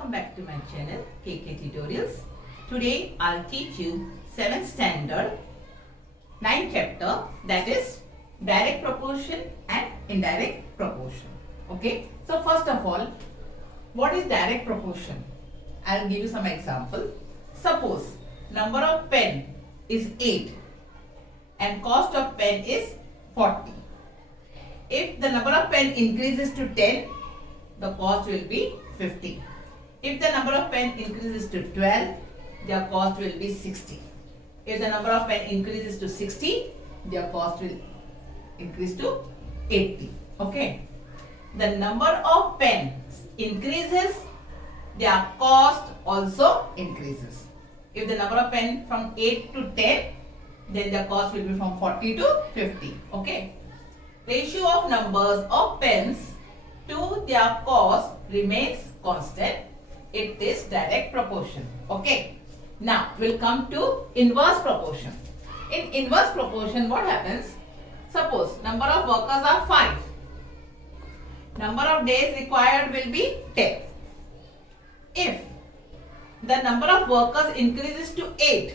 welcome back to my channel KK Tutorials. Today I'll teach you 7th standard 9th chapter, that is direct proportion and indirect proportion. Okay, so first of all, what is direct proportion? I'll give you some example. Suppose number of pen is 8 and cost of pen is 40. If the number of pen increases to 10, the cost will be 50. If the number of pen increases to 12, their cost will be 60. If the number of pen increases to 60, their cost will increase to 80. Okay. The number of pens increases, their cost also increases. If the number of pen from 8 to 10, then the cost will be from 40 to 50. Okay. Ratio of numbers of pens to their cost remains constant. It is direct proportion. Okay. Now we'll come to inverse proportion. In inverse proportion, what happens? Suppose number of workers are 5. Number of days required will be 10. If the number of workers increases to 8,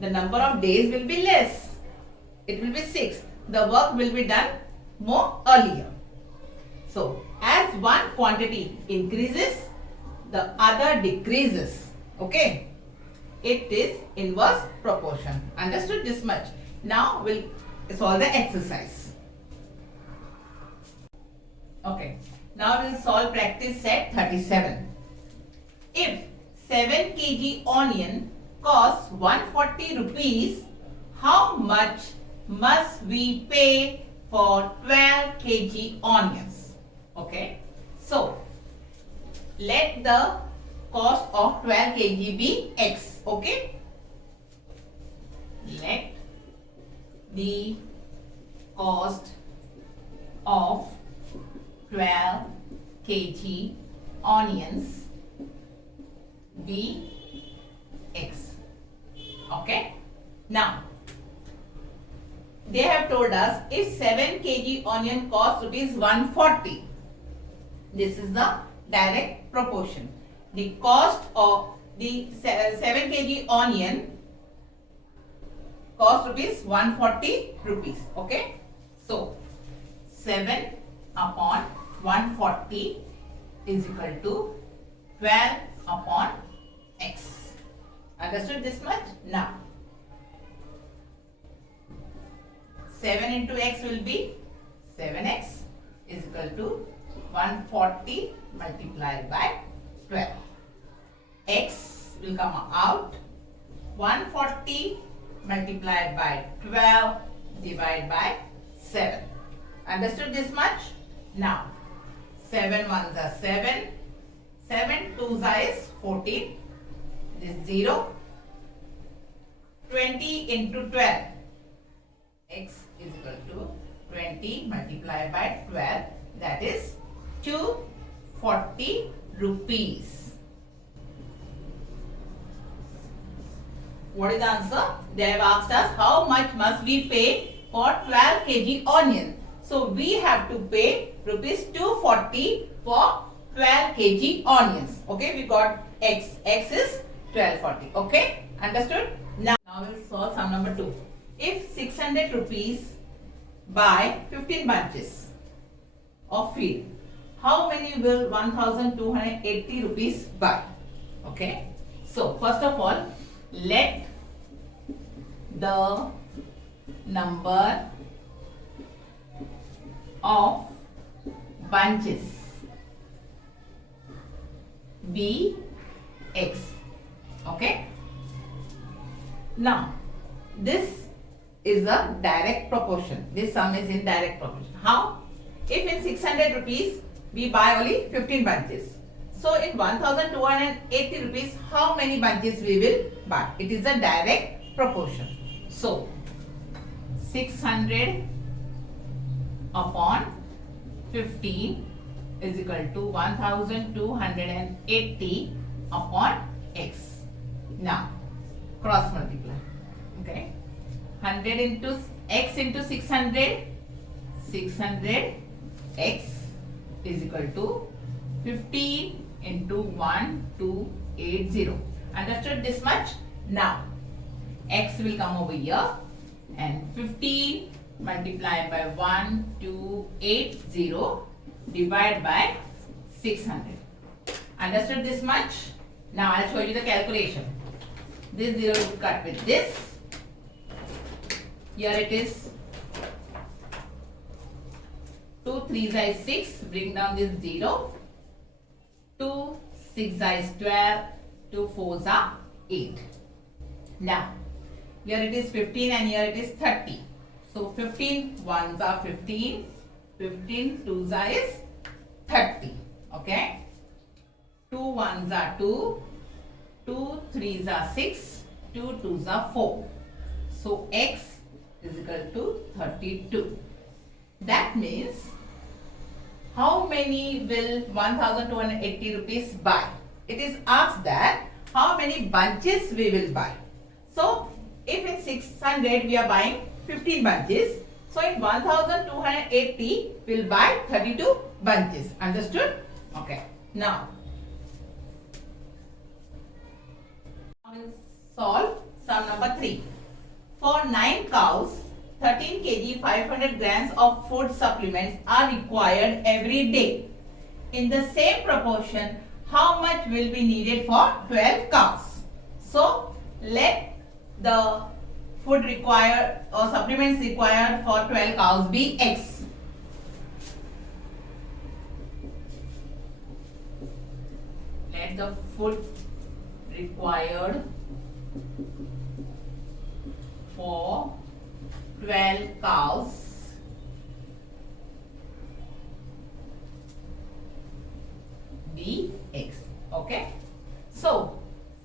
the number of days will be less. It will be 6. The work will be done more earlier. So, as one quantity increases, the other decreases. Okay. It is inverse proportion. Understood this much? Now, we'll solve the exercise. Okay. Now, we'll solve practice set 37. If 7 kg onion costs 140 rupees, how much must we pay for 12 kg onions? Okay. So, let the cost of 12 kg be X. Okay. Let the cost of 12 kg onions be X. Okay. Now, they have told us if 7 kg onion costs rupees 140, this is the direct proportion. The cost of the 7 kg onion cost rupees 140 rupees. Okay. So, 7 upon 140 is equal to 12 upon X. Understood this much? Now, 7 into X will be 7X is equal to 140 multiplied by 12. X will come out 140 multiplied by 12 divided by 7. Understood this much? Now, 7 ones are 7. 7 twos are 14. This is 0. 20 into 12. X is equal to 20 multiplied by 12. That is 240 rupees. What is the answer? They have asked us how much must we pay for 12 kg onion. So we have to pay rupees 240 for 12 kg onions. Okay, we got X. X is 1240. Okay, understood? Now we'll solve sum number 2. If 600 rupees buy 15 bunches of feed, how many will 1280 rupees buy? Okay. So, first of all, let the number of bunches be X. Okay. Now, this is a direct proportion. This sum is in direct proportion. How? If in 600 rupees we buy only 15 bunches. So in 1280 rupees, how many bunches we will buy? It is a direct proportion. So 600 upon 15 is equal to 1280 upon X. Now cross multiply. Okay. 100 into X into 600. 600 X is equal to 15 into 1280. Understood this much? Now, x will come over here and 15 multiplied by 1280 divided by 600. Understood this much? Now I'll show you the calculation. This 0 will cut with this. Here it is 2 3s is 6. Bring down this 0. 2 6 is 12. 2 4s are 8. Now here it is 15 and here it is 30. So 15 1s are 15. 15 2s is 30. Okay. 2 1s are 2. 2 3s are 6. 2 2s are 4. So x is equal to 32. That means how many will 1280 rupees buy? It is asked that how many bunches we will buy. So if in 600 we are buying 15 bunches, so in 1280 we will buy 32 bunches. Understood? Okay. Now I will solve sum number 3. For 9 cows, 13 kg 500 grams of food supplements are required every day. In the same proportion, how much will be needed for 12 cows? So, let the food required or supplements required for 12 cows be x. Let the food required for 12 cows be x. Okay. So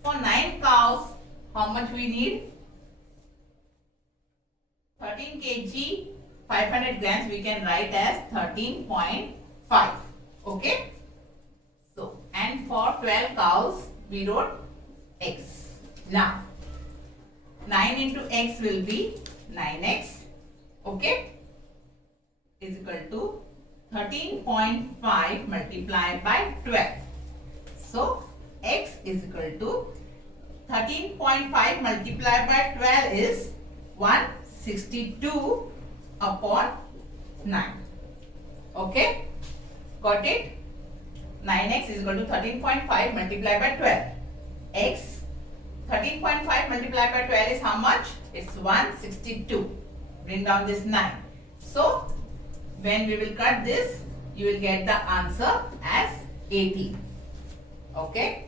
for 9 cows, how much we need? 13 kg 500 grams we can write as 13.5. Okay. So and for 12 cows we wrote x. Now 9 into x will be 9x. Okay. Is equal to 13.5 multiplied by 12. So x is equal to 13.5 multiplied by 12 is 162 upon 9. Okay. Got it? 9x is equal to 13.5 multiplied by 12. X 13.5 multiplied by 12 is how much? It's 162. Bring down this 9. So, when we will cut this, you will get the answer as 18. Okay.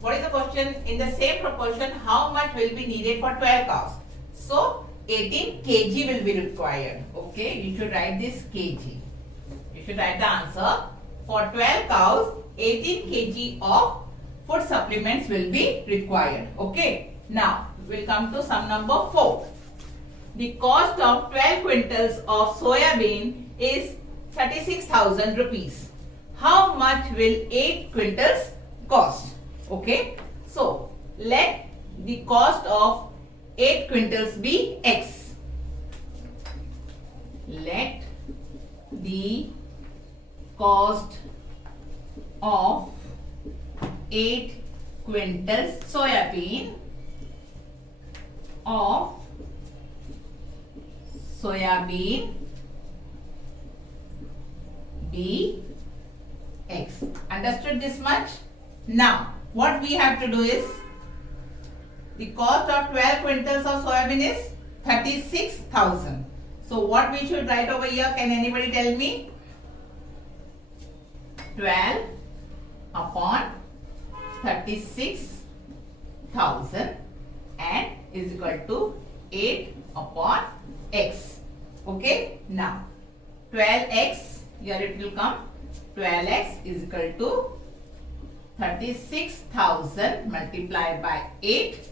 What is the question? In the same proportion, how much will be needed for 12 cows? So, 18 kg will be required. Okay. You should write this kg. You should write the answer. For 12 cows, 18 kg of food supplements will be required. Okay. Now, we will come to sum number 4. The cost of 12 quintals of soya bean is 36,000 rupees. How much will 8 quintals cost? Okay. So, let the cost of 8 quintals be x. Let the cost of 8 quintals soya bean be x. Understood this much? Now, what we have to do is, the cost of 12 quintals of soya bean is 36,000. So, what we should write over here? Can anybody tell me? 12 upon 36,000 and is equal to 8 upon x. Okay. Now 12x, here it will come. 12x is equal to 36,000 multiplied by 8.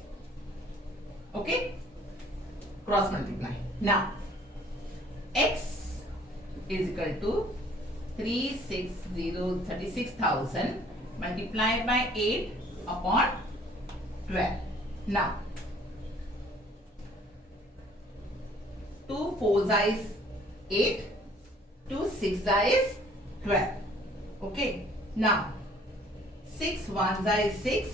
Okay. Cross multiply. Now x is equal to 36,000 multiplied by 8 upon 12. Now 2 4 is 8, 2 6 is 12. Okay. Now 6 ones is 6.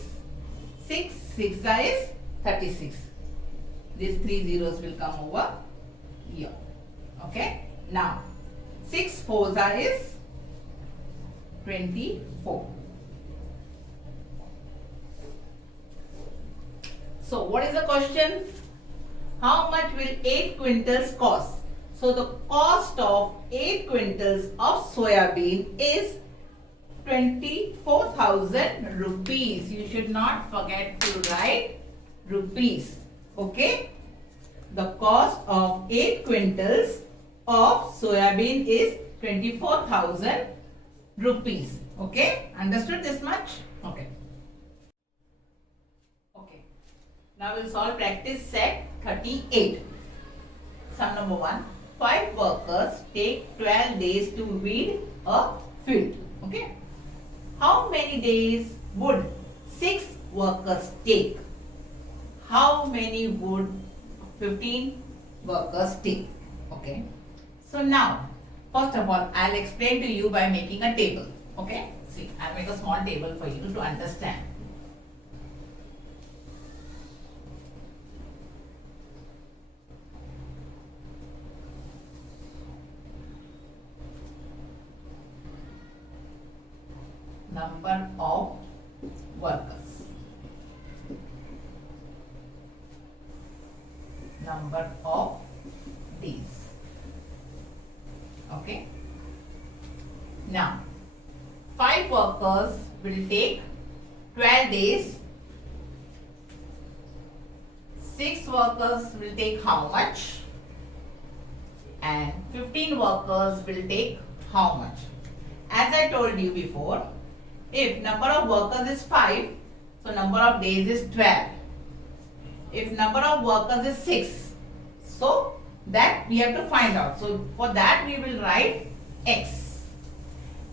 6 6 is 36. These 3 zeros will come over here. Okay. Now 6 fours is 24. So what is the question? How much will 8 quintals cost? So the cost of 8 quintals of soybean is 24,000 rupees. You should not forget to write rupees. Okay. The cost of 8 quintals of soybean is 24,000 rupees. Okay. Understood this much? Okay. Okay. Now we'll solve practice set 38. Sum number 1. 5 workers take 12 days to weed a field. Okay. How many days would 6 workers take? How many would 15 workers take? Okay. So now, first of all, I'll explain to you by making a table. Okay. See, I'll make a small table for you to understand. Number of workers, number of days. Okay. Now 5 workers will take 12 days. 6 workers will take how much? And 15 workers will take how much? As I told you before, if number of workers is 5, so number of days is 12. If number of workers is 6, so that we have to find out. So for that we will write X.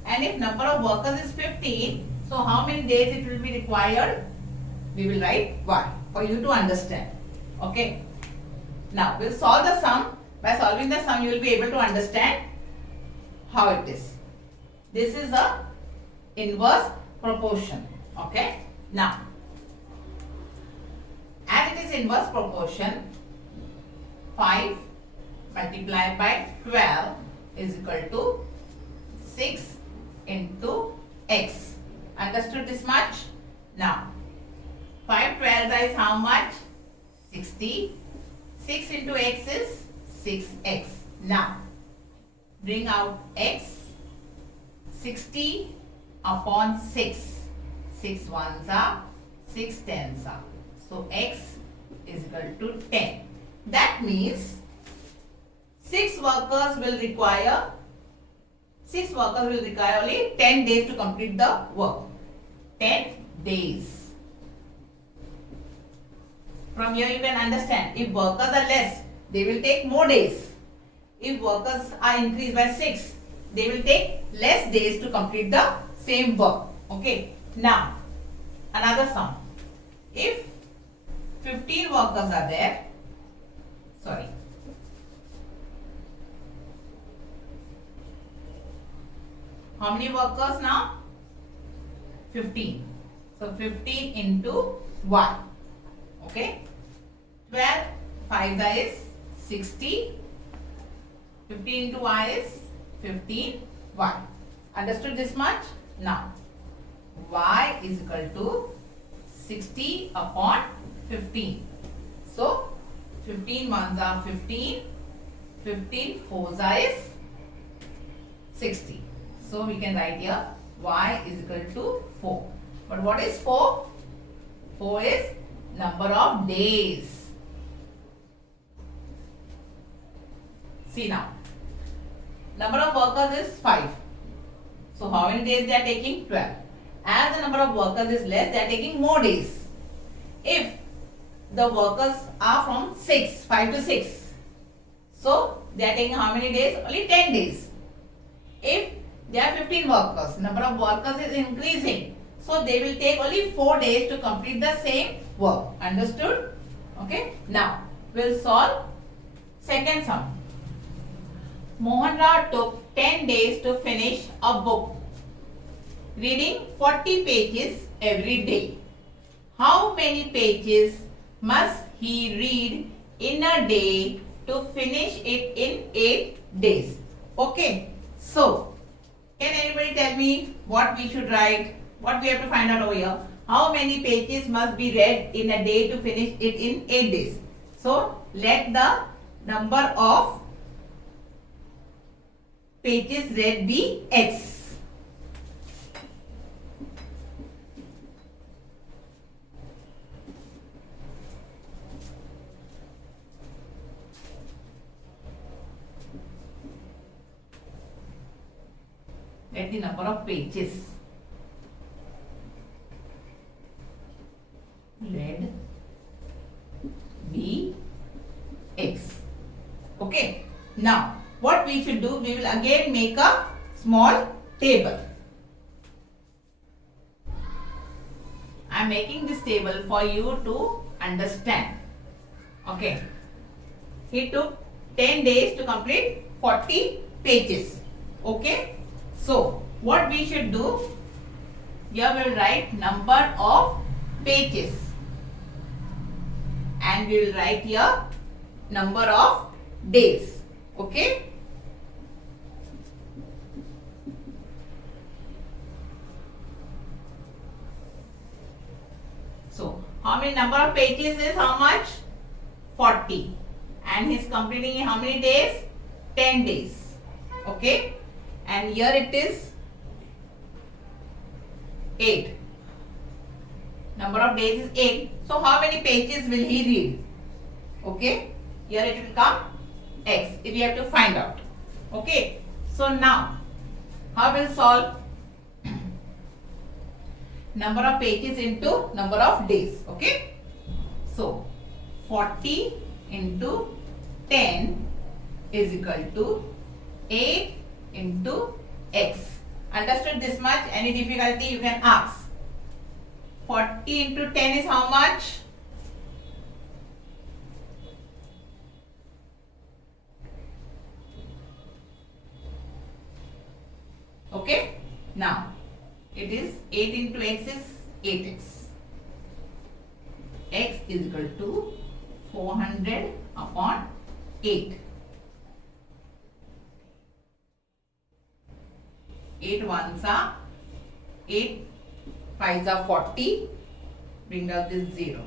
And if number of workers is 15, so how many days it will be required? We will write Y for you to understand. Okay. Now we'll solve the sum. By solving the sum you will be able to understand how it is. This is a inverse proportion. Okay. Now, as it is inverse proportion, 5 multiplied by 12 is equal to 6 into x. Understood this much? Now, 5 12s is how much? 60. 6 into x is 6x. Now, bring out x. 60 upon 6. 6 ones are 6 tens are. So x is equal to 10. That means 6 workers will require only 10 days to complete the work. 10 days. From here you can understand, if workers are less, they will take more days. If workers are increased by 6, they will take less days to complete the same work. Okay. Now, another sum. If 15 workers are there, sorry. How many workers now? 15. So 15 into y. Okay. 12 5 is 60. 15 into y is 15 y. Understood this much? Now, y is equal to 60 upon 15. So, 15 ones are 15. 15 fours is 60. So, we can write here y is equal to 4. But what is 4? 4 is number of days. See now. Number of workers is 5. So how many days they are taking? 12. As the number of workers is less, they are taking more days. If the workers are from 5 to 6, so they are taking how many days? Only 10 days. If there are 15 workers, number of workers is increasing, so they will take only 4 days to complete the same work. Understood? Okay. Now we'll solve second sum. Mohan Rao took 10 days to finish a book. reading 40 pages every day. How many pages must he read in a day to finish it in 8 days? Okay. So, can anybody tell me what we should write? What we have to find out over here? How many pages must be read in a day to finish it in 8 days? So, let the number of pages read be X. Let the number of pages read be X. Okay. Now, what we should do, we will again make a small table. I am making this table for you to understand. Okay. He took 10 days to complete 40 pages. Okay. So, what we should do, here we will write number of pages and we will write here number of days. Okay. So, how many number of pages is how much? 40. And he is completing in how many days? 10 days. Okay. And here it is 8. Number of days is 8. So, how many pages will he read? Okay. Here it will come X if we have to find out. Okay. So, now how will solve number of pages into number of days? Okay. So, 40 into 10 is equal to 8 into X. Understood this much? Any difficulty you can ask. 40 into 10 is how much? Okay. Now, it is 8 into X is 8X. X is equal to 400 upon 8. 8 ones are 8 5s are 40. Bring down this 0.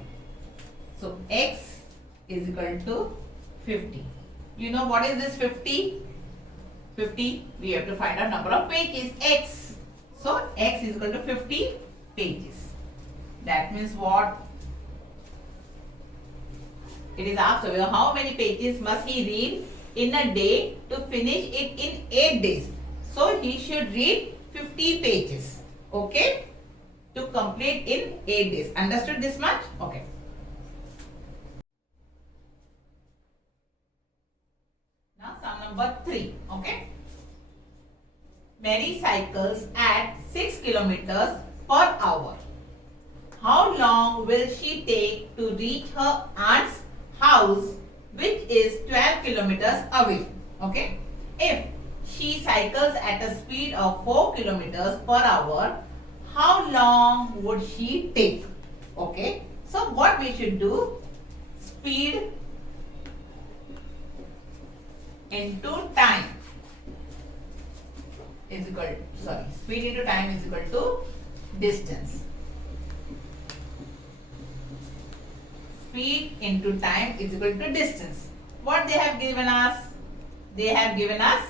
So, X is equal to 50. You know what is this 50? 50, we have to find out number of pages, X. So, X is equal to 50 pages. That means what? It is asked over how many pages must he read in a day to finish it in 8 days. So, he should read 50 pages. Okay? To complete in 8 days. Understood this much? Okay. Now, sum number 3. Okay? Mary cycles at 6 kilometers per hour. How long will she take to reach her aunt's house, which is 12 kilometers away? Okay? If she cycles at a speed of 4 kilometers per hour, how long would she take? Okay? So, what we should do? Speed into time is equal, speed into time is equal to distance. Speed into time is equal to distance. What they have given us? They have given us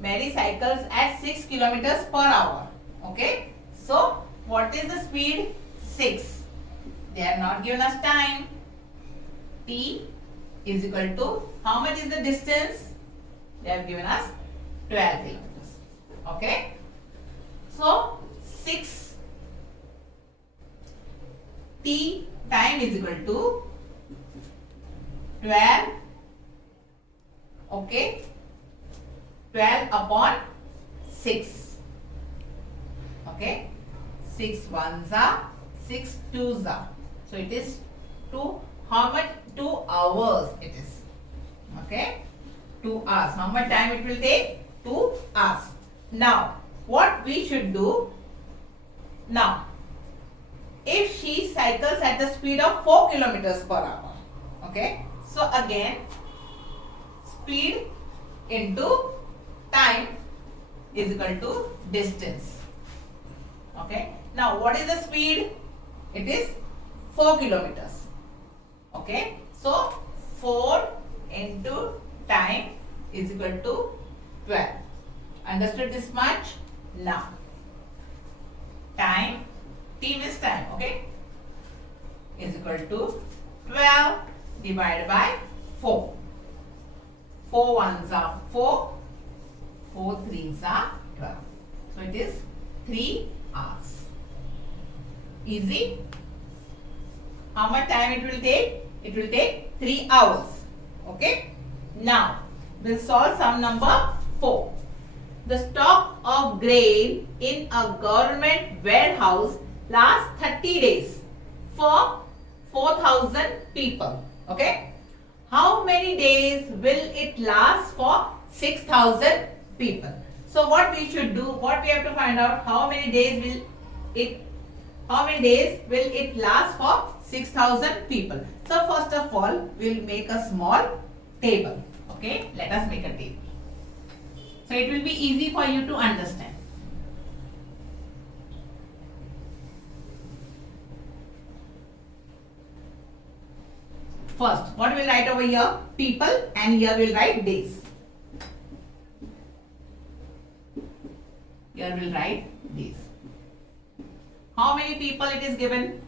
Mary cycles at 6 kilometers per hour. Okay? So, what is the speed? 6. They have not given us time. T is equal to, how much is the distance? They have given us 12 kilometers. Okay? So, 6 T time is equal to 12. Okay? 12 upon 6. Okay? 6 ones are 6 twos are. So, it is 2. How much? 2 hours it is. Okay? 2 hours. How much time it will take? 2 hours. Now, what we should do? Now, if she cycles at the speed of 4 kilometers per hour, okay, so again speed into time is equal to distance. Okay, now what is the speed? It is 4 kilometers. Okay, so 4 into time is equal to 12. Understood this much? Now, time, t means time, okay, is equal to 12 divided by 4. 4 ones are 4, 4 threes are 12. So it is 3 hours. Easy. How much time it will take? It will take 3 hours. Okay. Now, we'll solve sum number 4. The stock of grain in a government warehouse lasts 30 days for 4,000 people. Okay. How many days will it last for 6,000 people? So what we should do, what we have to find out, how many days will it last for 6,000 people? So first of all, we will make a small table. Okay, let us make a table. So it will be easy for you to understand. First, what we will write over here? People, and here we will write days. Here we will write days. How many people it is given?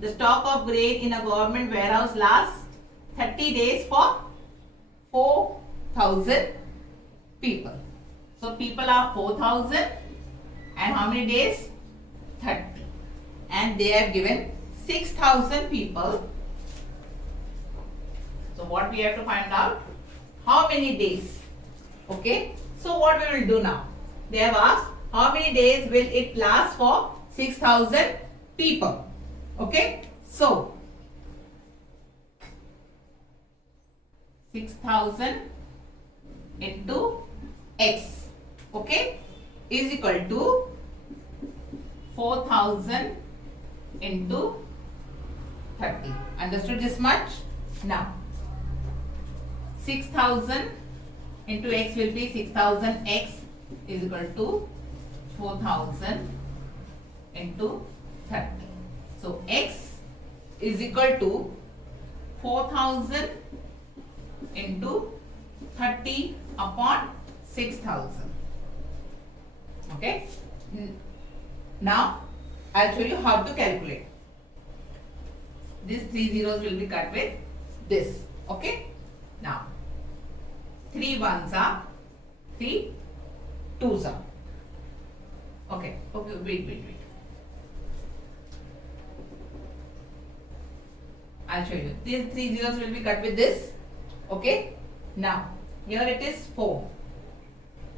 The stock of grain in a government warehouse lasts 30 days for 4,000 people. So people are 4,000 and how many days? 30. And they have given 6,000 people. So what we have to find out? How many days? Okay. So what we will do now? They have asked how many days will it last for 6,000 people. Okay. So 6,000 into x, okay, is equal to 4,000 into 30. Understood this much? Now 6,000 into x will be 6,000 x is equal to 4,000 into 30. So x is equal to 4,000 into 30 upon 6,000. Okay. Now I'll show you how to calculate. These 3 zeros will be cut with this. Okay. Now 3 ones are 3 twos are. Okay. Okay. Wait. I'll show you. These 3 zeros will be cut with this. Okay. Now here it is 4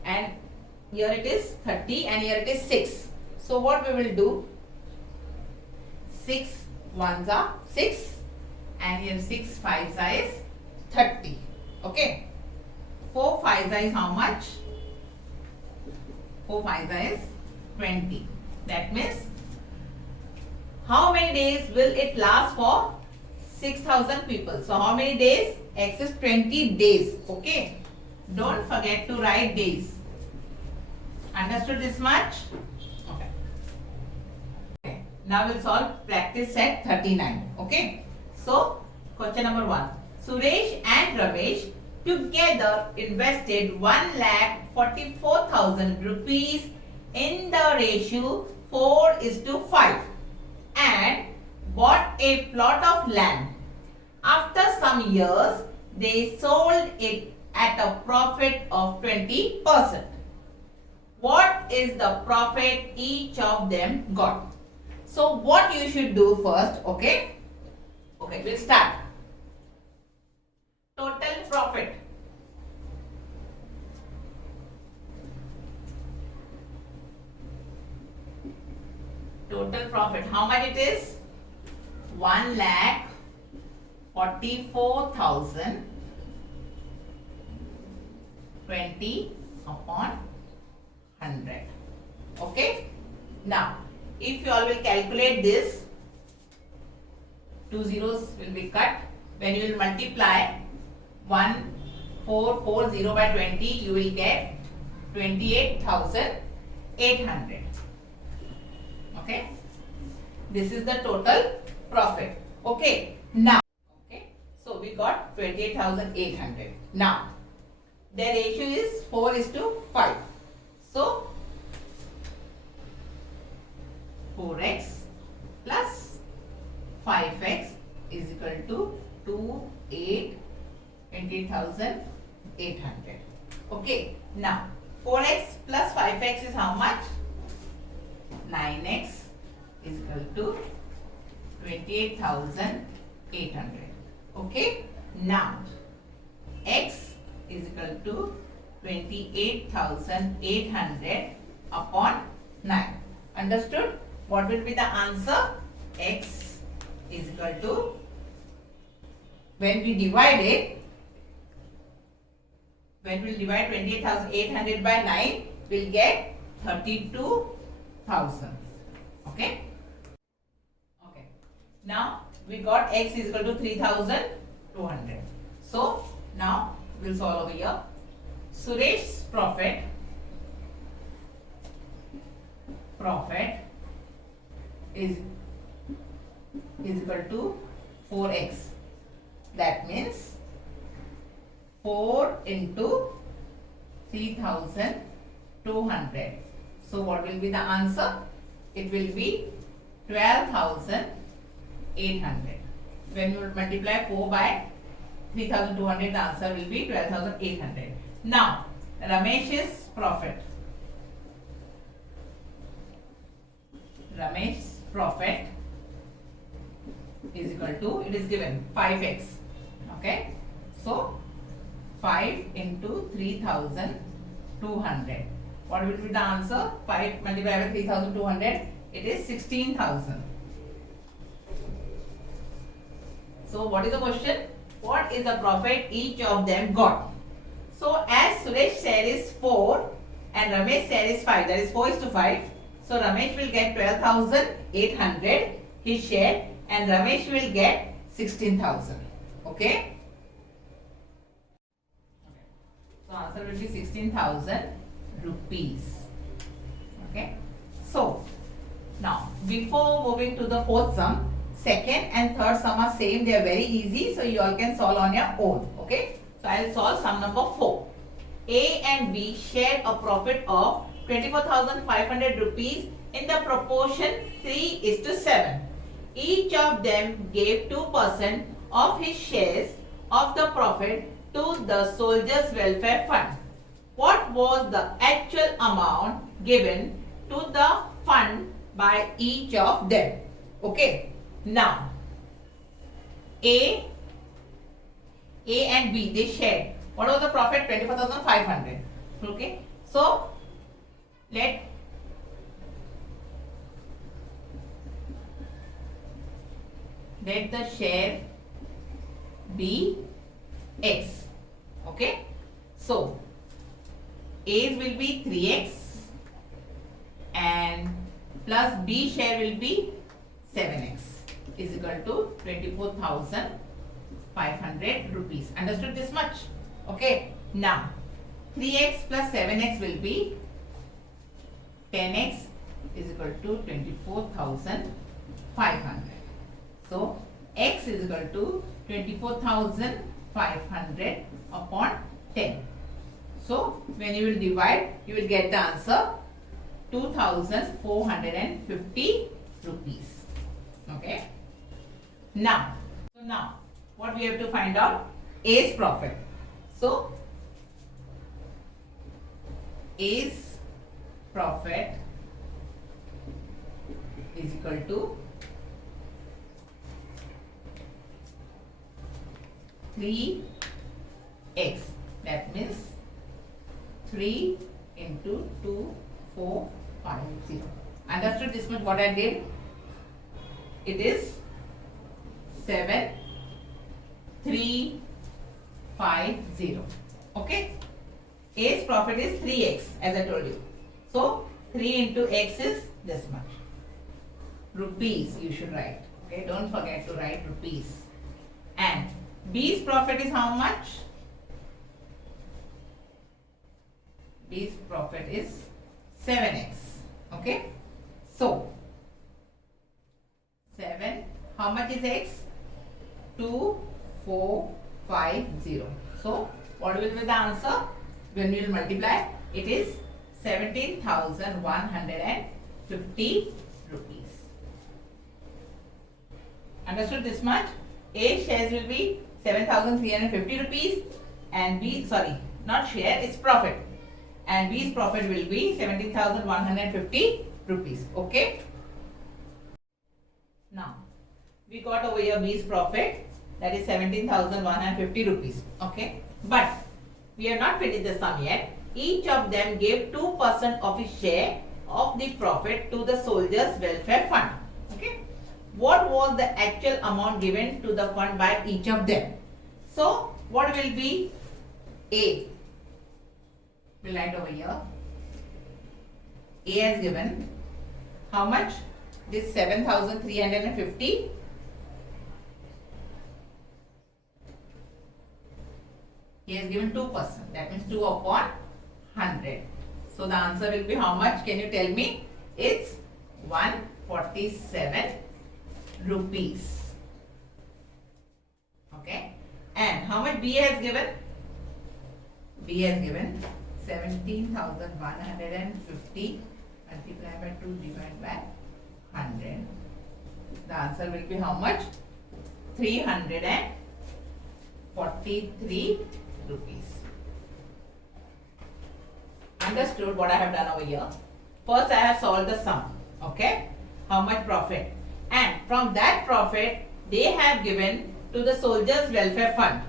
and here it is 30 and here it is 6. So what we will do? 6 ones are 6 and here 6 fives are is 30. Okay. 4 fives are is how much? 4 fives are is 20. That means how many days will it last for 6,000 people? So how many days? X is 20 days. Okay. Don't forget to write days. Understood this much? Okay. Now we'll solve practice set 39. Okay. So question number 1. Suresh and Ramesh together invested 1,44,000 rupees in the ratio 4:5 and bought a plot of land. After some years, they sold it at a profit of 20%. What is the profit each of them got? So what you should do first, okay? Okay, we'll start. Total profit. Total profit. How much it is? 1,44,000 20 upon 100. Okay. Now, if you all will calculate this, 2 zeros will be cut. When you will multiply 1440 by 20, you will get 28,800. Okay, this is the total profit. Okay, now, okay, so we got 28,800. Now the ratio is 4:5. So 4x plus 5x is equal to 28,800. Okay, now 4x plus 5x is how much? 9x is equal to 28,800. Okay, now x is equal to 28,800 upon 9. Understood? What will be the answer? X is equal to, when we divide 28,800 by 9, we'll get 32,000. Okay? Okay. Now we got x is equal to 3,200. So now we'll solve over here. Suresh's profit is equal to 4x. That means 4 into 3,200. So what will be the answer? It will be 12,800. When you multiply 4 by 3,200, the answer will be 12,800. Now Ramesh's profit is equal to, it is given 5x. Okay, so 5 into 3,200. What will be the answer? 5 multiplied by 3,200, it is 16,000. So what is the question? What is the profit each of them got? So as Suresh share is 4 and Ramesh share is 5, that is 4:5. So Ramesh will get 12,800 his share and Ramesh will get 16,000. Okay? So answer will be 16,000 rupees. Okay? So now before moving to the fourth sum, second and third sum are same. They are very easy. So you all can solve on your own. Okay? So I will solve sum number 4. A and B shared a profit of 24,500 rupees in the proportion 3:7. Each of them gave 2% of his shares of the profit to the Soldiers' Welfare Fund. What was the actual amount given to the fund by each of them? Okay. Now, A and B, they shared. What was the profit? 24,500. Okay. So, let the share be x. Okay. So, A's will be 3x and plus B share will be 7x is equal to 24,500 rupees. Understood this much? Okay. Now, 3x plus 7x will be 10x is equal to 24,500. So, x is equal to 24,500 upon 10. So, when you will divide, you will get the answer 2,450 rupees. Okay. Now, what we have to find out? A's profit. So, A's profit is equal to 3x. That means 3 into 2,450. Understood this much what I did? It is 7,350. Okay. A's profit is 3x as I told you. So 3 into x is this much. rupees you should write. Okay, don't forget to write rupees. And B's profit is how much? B's profit is 7x. Okay, so 7, how much is x? 2450. So what will be the answer when we will multiply? It is 17,150 rupees. Understood this much? A shares will be 7,350 rupees and B, sorry, not share, it's profit. And B's profit will be 17,150 rupees. Okay? Now, we got over here B's profit, that is 17,150 rupees. Okay? But we have not finished the sum yet. Each of them gave 2% of his share of the profit to the soldiers' welfare fund. Okay? What was the actual amount given to the fund by each of them? So, what will be A? We'll write over here. A has given how much? This 7,350. He has given 2%. That means 2 upon 100. So the answer will be how much? Can you tell me? It's 147 rupees. Okay. And how much B has given? B has given 17,150 multiplied by 2 divided by 100. The answer will be how much? 343 rupees. Understood what I have done over here? First I have solved the sum. Okay? How much profit? And from that profit they have given to the soldiers' welfare fund.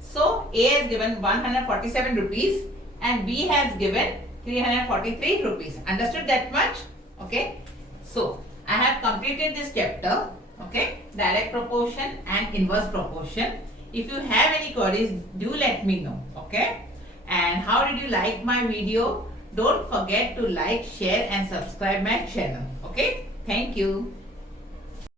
So A has given 147 rupees and B has given 343 rupees. Understood that much? Okay. So I have completed this chapter. Okay. Direct proportion and inverse proportion. If you have any queries, do let me know. Okay. And how did you like my video? Don't forget to like, share and subscribe my channel. Okay. Thank you.